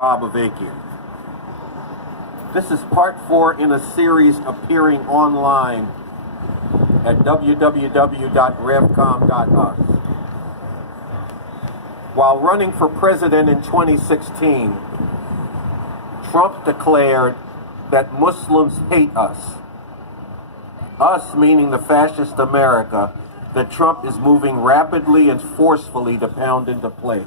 Avakian. This is part 4 in a series appearing online at www.revcom.us. While running for president in 2016, Trump declared that Muslims hate us. Us meaning the fascist America that Trump is moving rapidly and forcefully to pound into place.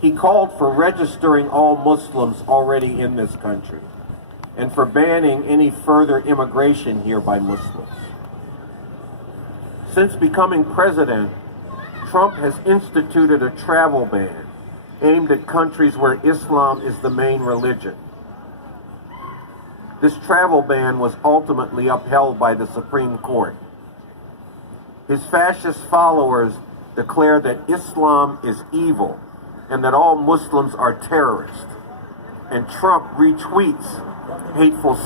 He called for registering all Muslims already in this country and for banning any further immigration here by Muslims. Since becoming president, Trump has instituted a travel ban aimed at countries where Islam is the main religion. This travel ban was ultimately upheld by the Supreme Court. His fascist followers declare that Islam is evil and that all Muslims are terrorists. And Trump retweets hateful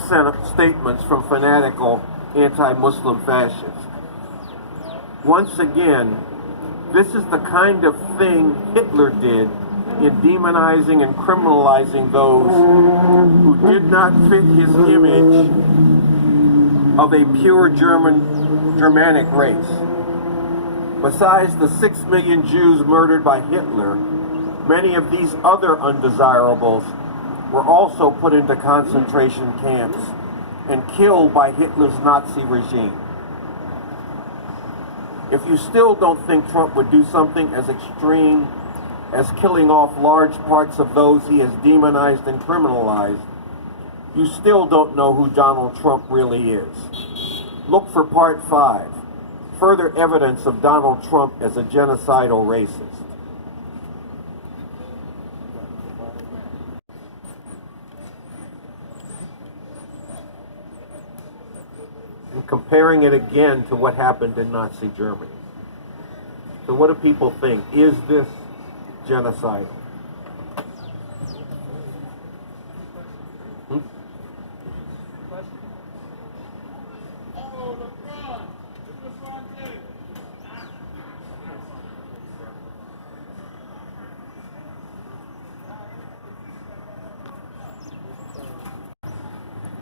statements from fanatical anti-Muslim fascists. Once again, this is the kind of thing Hitler did in demonizing and criminalizing those who did not fit his image of a pure Germanic race. Besides the 6 million Jews murdered by Hitler, many of these other undesirables were also put into concentration camps and killed by Hitler's Nazi regime. If you still don't think Trump would do something as extreme as killing off large parts of those he has demonized and criminalized, you still don't know who Donald Trump really is. Look for part 5, further evidence of Donald Trump as a genocidal racist. And comparing it again to what happened in Nazi Germany. So what do people think? Is this genocidal?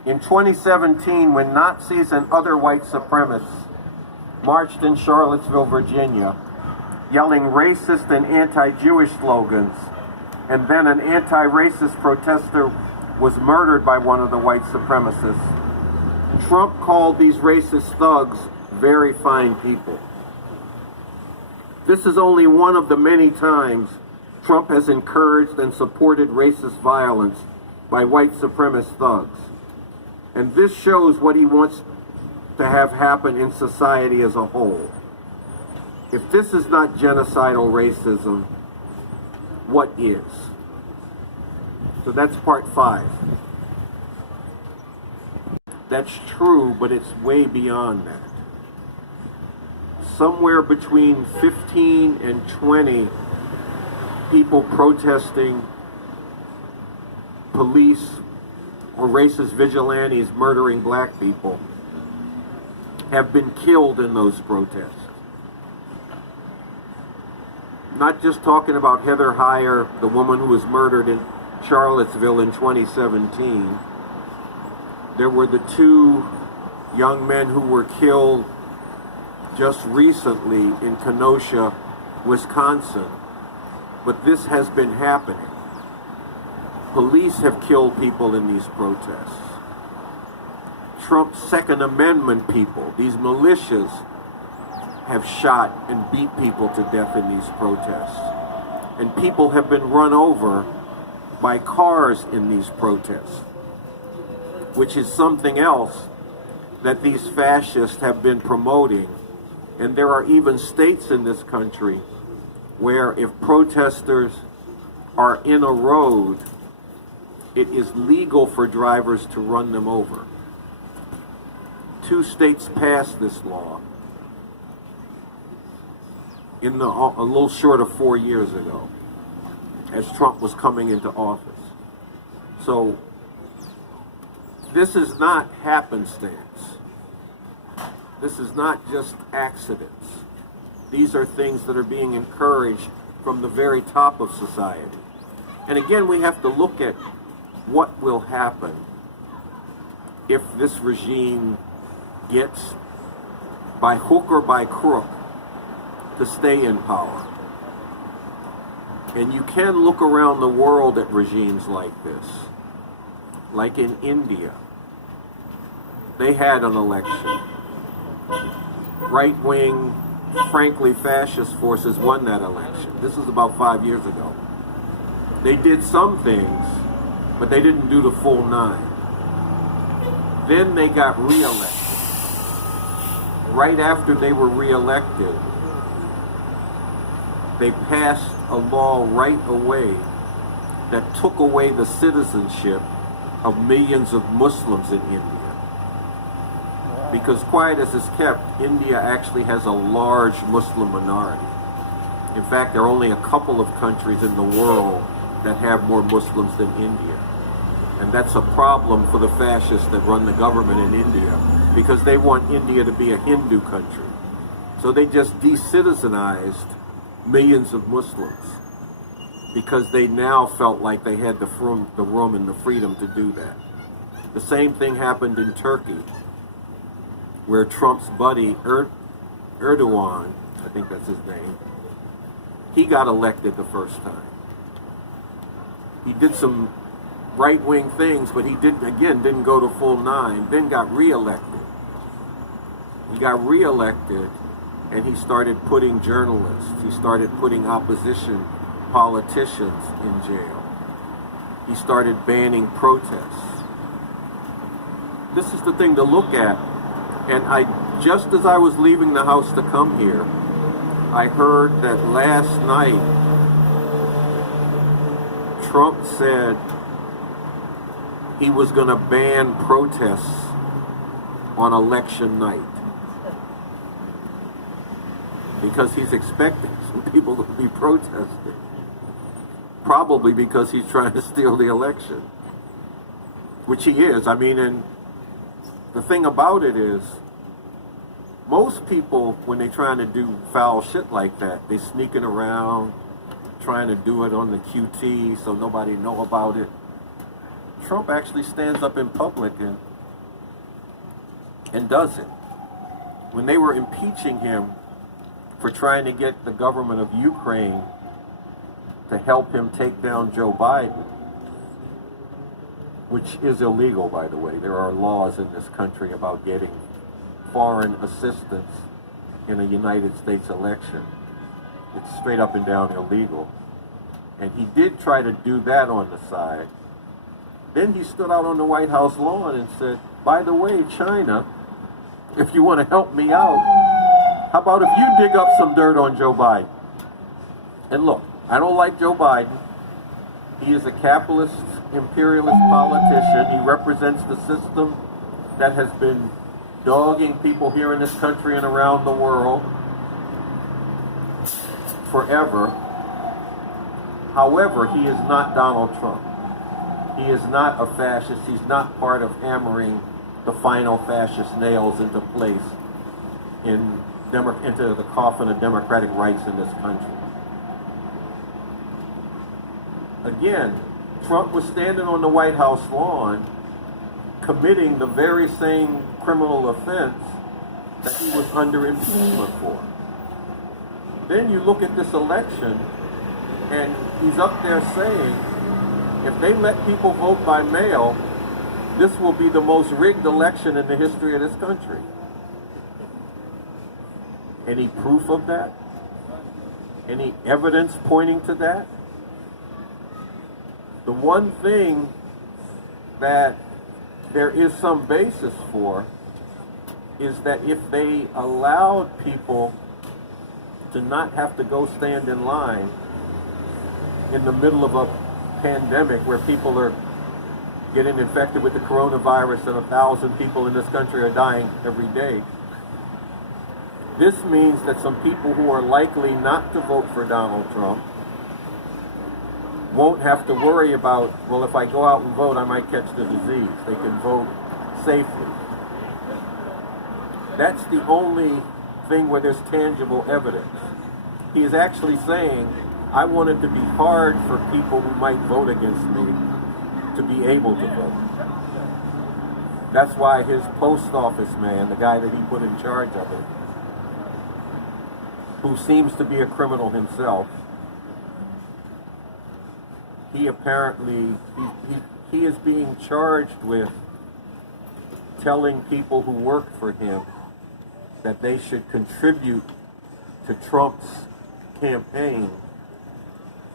In 2017, when Nazis and other white supremacists marched in Charlottesville, Virginia, yelling racist and anti-Jewish slogans, and then an anti-racist protester was murdered by one of the white supremacists, Trump called these racist thugs very fine people. This is only one of the many times Trump has encouraged and supported racist violence by white supremacist thugs. And this shows what he wants to have happen in society as a whole. If this is not genocidal racism, what is? So that's part 5. That's true, but it's way beyond that. Somewhere between 15 and 20 people protesting police or racist vigilantes murdering black people have been killed in those protests. Not just talking about Heather Heyer, the woman who was murdered in Charlottesville in 2017. There were the 2 young men who were killed just recently in Kenosha, Wisconsin. But this has been happening. Police have killed people in these protests. Trump's Second Amendment people, these militias, have shot and beat people to death in these protests. And people have been run over by cars in these protests, which is something else that these fascists have been promoting. And there are even states in this country where if protesters are in a road, it is legal for drivers to run them over. 2 states passed this law a little short of 4 years ago, as Trump was coming into office. So this is not happenstance. This is not just accidents. These are things that are being encouraged from the very top of society. And again, we have to look at what will happen if this regime gets, by hook or by crook, to stay in power. And you can look around the world at regimes like this. Like in India, they had an election. Right-wing, frankly fascist forces won that election. This is about 5 years ago. They did some things, but they didn't do the full 9. Then they got re-elected. Right after they were re-elected, they passed a law right away that took away the citizenship of millions of Muslims in India. Because quiet as it's kept, India actually has a large Muslim minority. In fact, there are only a couple of countries in the world that have more Muslims than India. And that's a problem for the fascists that run the government in India, because they want India to be a Hindu country. So they just de-citizenized millions of Muslims because they now felt like they had the room and the freedom to do that. The same thing happened in Turkey, where Trump's buddy Erdogan, I think that's his name, he got elected the first time. He did some right-wing things, but he didn't go to full 9, then got re-elected. He got re-elected, and he started putting journalists, he started putting opposition politicians in jail. He started banning protests. This is the thing to look at. And just as I was leaving the house to come here, I heard that last night Trump said he was going to ban protests on election night because he's expecting some people to be protesting. Probably because he's trying to steal the election, which he is. I mean, and the thing about it is, most people, when they're trying to do foul shit like that, they're sneaking around, trying to do it on the QT so nobody know about it. Trump actually stands up in public and does it. When they were impeaching him for trying to get the government of Ukraine to help him take down Joe Biden, which is illegal, by the way. There are laws in this country about getting foreign assistance in a United States election. It's straight up and down illegal. And he did try to do that on the side. Then he stood out on the White House lawn and said, by the way, China, if you want to help me out, how about if you dig up some dirt on Joe Biden? And look, I don't like Joe Biden. He is a capitalist, imperialist politician. He represents the system that has been dogging people here in this country and around the world forever. However, he is not Donald Trump. He is not a fascist. He's not part of hammering the final fascist nails into place into the coffin of democratic rights in this country. Again, Trump was standing on the White House lawn committing the very same criminal offense that he was under impeachment for. Then you look at this election, and he's up there saying, if they let people vote by mail, this will be the most rigged election in the history of this country. Any proof of that? Any evidence pointing to that? The one thing that there is some basis for is that if they allowed people to not have to go stand in line in the middle of a pandemic where people are getting infected with the coronavirus and 1,000 people in this country are dying every day, this means that some people who are likely not to vote for Donald Trump won't have to worry about, well, if I go out and vote, I might catch the disease. They can vote safely. That's the only thing where there's tangible evidence. He is actually saying, I want it to be hard for people who might vote against me to be able to vote. That's why his post office man, the guy that he put in charge of it, who seems to be a criminal himself, he apparently, he is being charged with telling people who work for him that they should contribute to Trump's campaign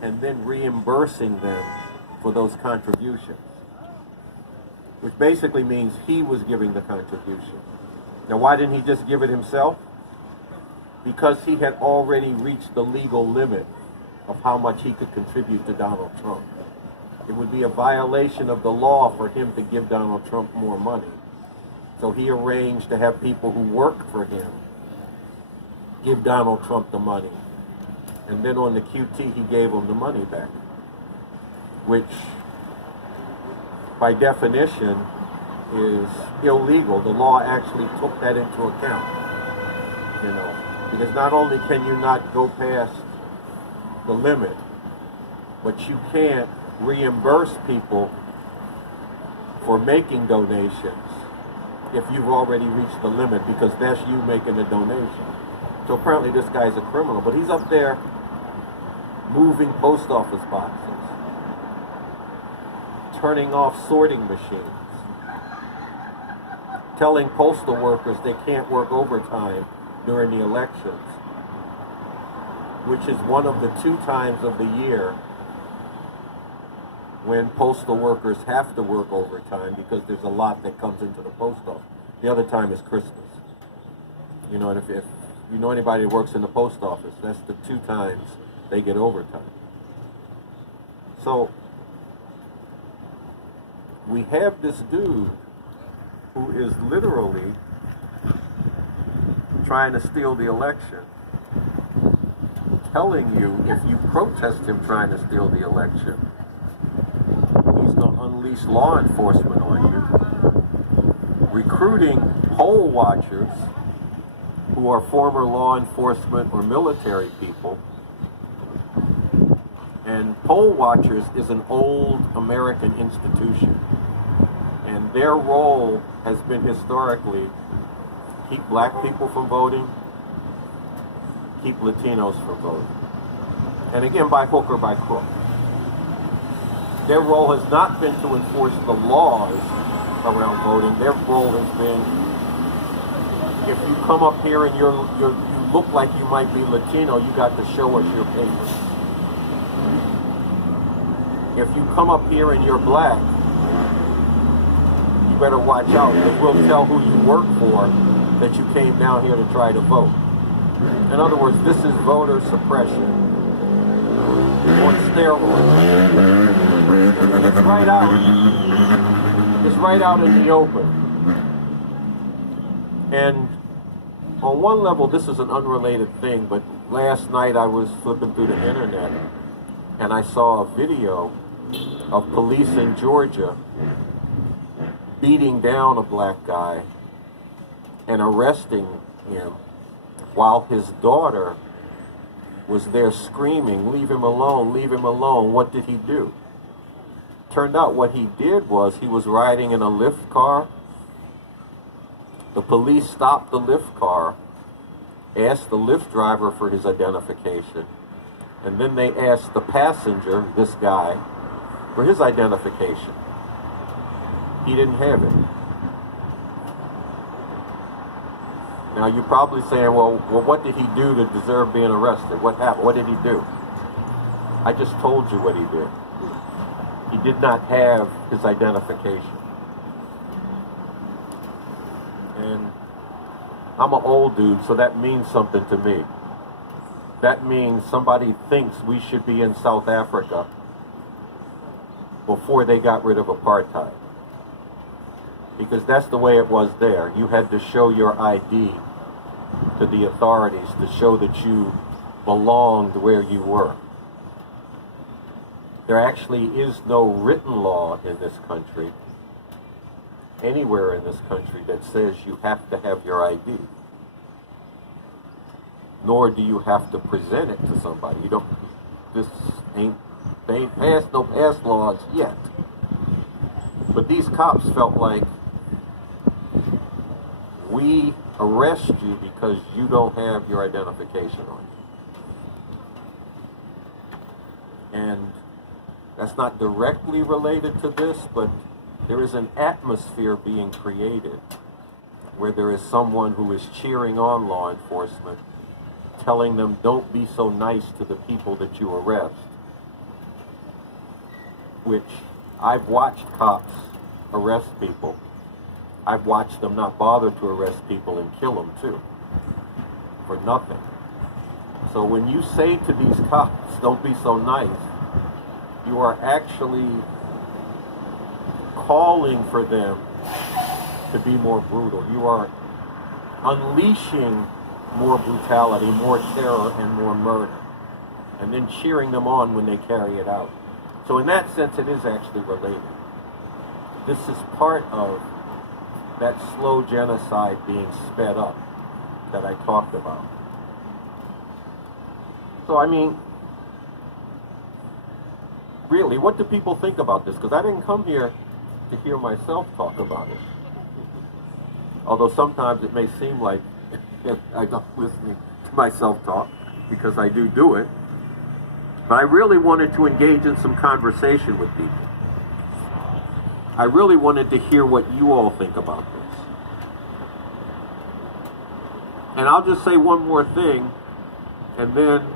and then reimbursing them for those contributions, which basically means he was giving the contribution. Now, why didn't he just give it himself? Because he had already reached the legal limit of how much he could contribute to Donald Trump. It would be a violation of the law for him to give Donald Trump more money. So he arranged to have people who work for him give Donald Trump the money. And then on the QT, he gave him the money back, which by definition is illegal. The law actually took that into account, because not only can you not go past the limit, but you can't reimburse people for making donations if you've already reached the limit, because that's you making the donation. So apparently this guy's a criminal, but he's up there moving post office boxes, turning off sorting machines, telling postal workers they can't work overtime during the elections, which is one of the 2 times of the year when postal workers have to work overtime because there's a lot that comes into the post office. The other time is Christmas. And if you know anybody that works in the post office, that's the 2 times they get overtime. So we have this dude who is literally trying to steal the election, telling you if you protest him trying to steal the election, he's going to unleash law enforcement on you, recruiting poll watchers who are former law enforcement or military people. And poll watchers is an old American institution, and their role has been historically keep black people from voting, keep Latinos from voting, and again by hook or by crook. Their role has not been to enforce the laws around voting. Their role has been, if you come up here and you look like you might be Latino, you got to show us your papers. If you come up here and you're black, you better watch out, because we'll tell who you work for that you came down here to try to vote. In other words, this is voter suppression on steroids. And it's right out in the open. And on one level, this is an unrelated thing, but last night I was flipping through the internet and I saw a video of police in Georgia beating down a black guy and arresting him while his daughter was there screaming, "Leave him alone, leave him alone." What did he do? Turned out what he did was he was riding in a Lyft car. The police stopped the Lyft car, asked the Lyft driver for his identification, and then they asked the passenger, this guy, for his identification. He didn't have it. Now you're probably saying, well, what did he do to deserve being arrested? What happened? What did he do? I just told you what he did. He did not have his identification. And I'm an old dude, so that means something to me. That means somebody thinks we should be in South Africa before they got rid of apartheid. Because that's the way it was there. You had to show your ID to the authorities to show that you belonged where you were. There actually is no written law in this country, anywhere in this country, that says you have to have your ID. Nor do you have to present it to somebody. You don't. this they ain't passed no pass laws yet. But these cops felt like, we arrest you because you don't have your identification on you. And that's not directly related to this, but there is an atmosphere being created where there is someone who is cheering on law enforcement, telling them, don't be so nice to the people that you arrest. Which I've watched cops arrest people. I've watched them not bother to arrest people and kill them too, for nothing. So when you say to these cops, don't be so nice, you are actually calling for them to be more brutal. You are unleashing more brutality, more terror, and more murder, and then cheering them on when they carry it out. So in that sense, it is actually related. This is part of that slow genocide being sped up that I talked about. So I mean, really, what do people think about this? Because I didn't come here to hear myself talk about it. Although sometimes it may seem like I'm not listening to myself talk, because I do it. But I really wanted to engage in some conversation with people. I really wanted to hear what you all think about this. And I'll just say one more thing, and then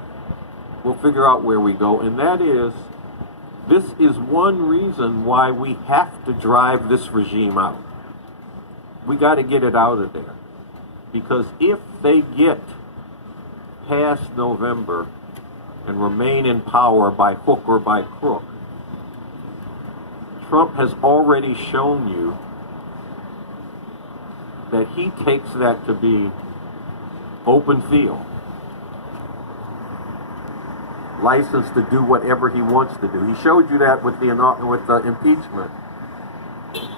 we'll figure out where we go. And that is, this is one reason why we have to drive this regime out. We got to get it out of there. Because if they get past November and remain in power by hook or by crook, Trump has already shown you that he takes that to be open field. License to do whatever he wants to do. He showed you that with the impeachment.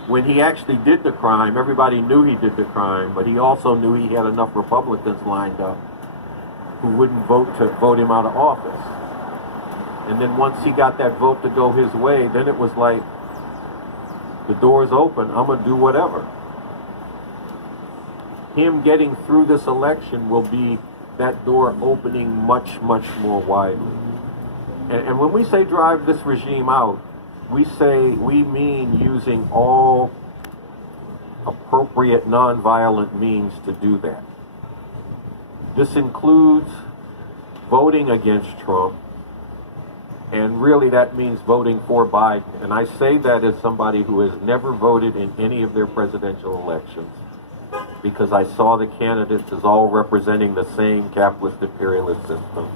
When he actually did the crime, everybody knew he did the crime, but he also knew he had enough Republicans lined up who wouldn't vote to vote him out of office. And then once he got that vote to go his way, then it was like, the door's open, I'm going to do whatever. Him getting through this election will be that door opening much, much more widely. And when we say drive this regime out, we mean using all appropriate nonviolent means to do that. This includes voting against Trump, and really that means voting for Biden. And I say that as somebody who has never voted in any of their presidential elections, because I saw the candidates as all representing the same capitalist imperialist system.